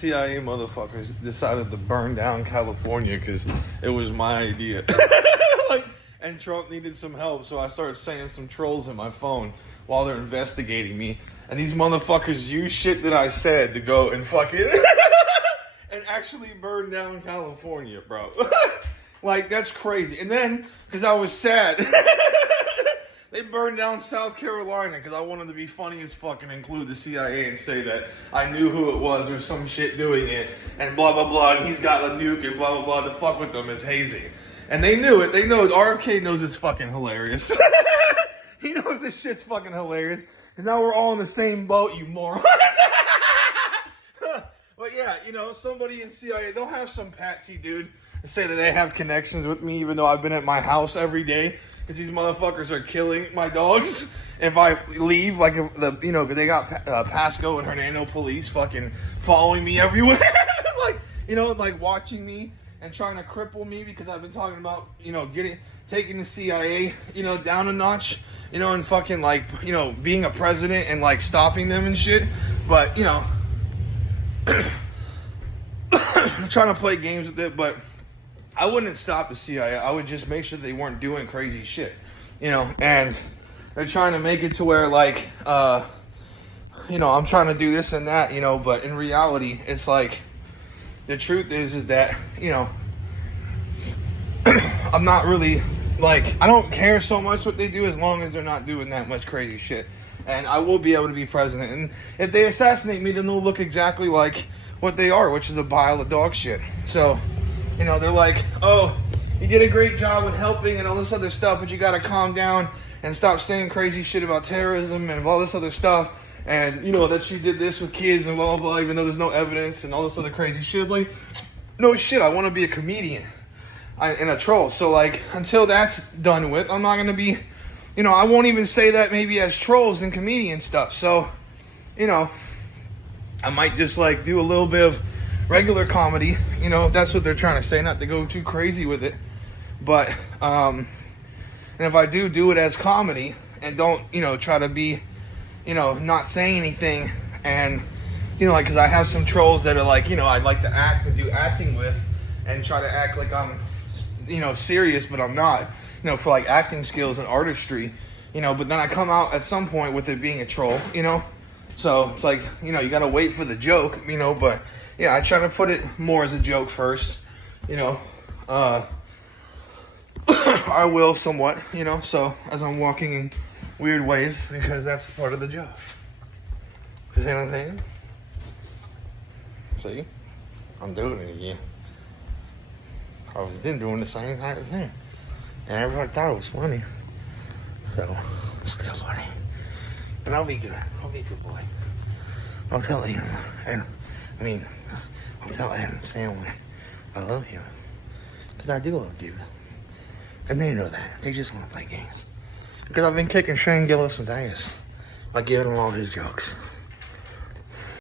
CIA motherfuckers decided to burn down California because it was my idea. Like, and Trump needed some help, so I started saying some trolls in my phone while they're investigating me. And these motherfuckers use shit that I said to go and fucking and actually burn down California, bro. Like, that's crazy. And then, because I was sad, they burned down South Carolina because I wanted to be funny as fuck and include the CIA and say that I knew who it was or some shit doing it and blah, blah, blah, and he's got a nuke and blah, blah, blah to fuck with them as hazing. And they knew it. They know. RFK knows it's fucking hilarious. He knows this shit's fucking hilarious because now we're all in the same boat, you moron. But yeah, you know, somebody in CIA, they'll have some patsy dude say that they have connections with me even though I've been at my house every day. Because these motherfuckers are killing my dogs if I leave. Like, you know, they got Pasco and Hernando police fucking following me everywhere. Like, you know, like watching me and trying to cripple me because I've been talking about, you know, taking the CIA, you know, down a notch, you know, and fucking like, you know, being a president and like stopping them and shit. But, you know, I'm trying to play games with it, but I wouldn't stop the CIA. I would just make sure they weren't doing crazy shit, you know, and they're trying to make it to where like, you know, I'm trying to do this and that, you know, but in reality, it's like, the truth is that, you know, I'm not really, like, I don't care so much what they do as long as they're not doing that much crazy shit. And I will be able to be president. And if they assassinate me, then they'll look exactly like what they are, which is a pile of dog shit. So, you know, they're like, oh, you did a great job with helping and all this other stuff, but you got to calm down and stop saying crazy shit about terrorism and all this other stuff. And, you know, that you did this with kids and blah, blah, blah, even though there's no evidence and all this other crazy shit. Like, no shit, I want to be a comedian and a troll. So, like, until that's done with, I'm not going to be, you know, I won't even say that maybe as trolls and comedian stuff. So, you know, I might just, like, do a little bit of regular comedy, you know, if that's what they're trying to say, not to go too crazy with it. But, and if I do it as comedy and don't, you know, try to be, you know, not saying anything and, you know, like, because I have some trolls that are like, you know, I'd like to act and do acting with and try to act like I'm, you know, serious, but I'm not, you know, for like acting skills and artistry, you know, but then I come out at some point with it being a troll, you know, so it's like, you know, you got to wait for the joke, you know, but yeah, I try to put it more as a joke first, you know, I will somewhat, you know, so as I'm walking in weird ways, because that's part of the job. You see what I'm saying? See? I'm doing it again. I was then doing the same kind of thing. And everybody thought it was funny. So, it's still funny. But I'll be good. I'll be a good boy. I'll tell Ian, and I'll tell Adam Sandler I love you. Because I do love you. And they know that. They just want to play games. Because I've been kicking Shane Gillis and Dias by giving him all his jokes.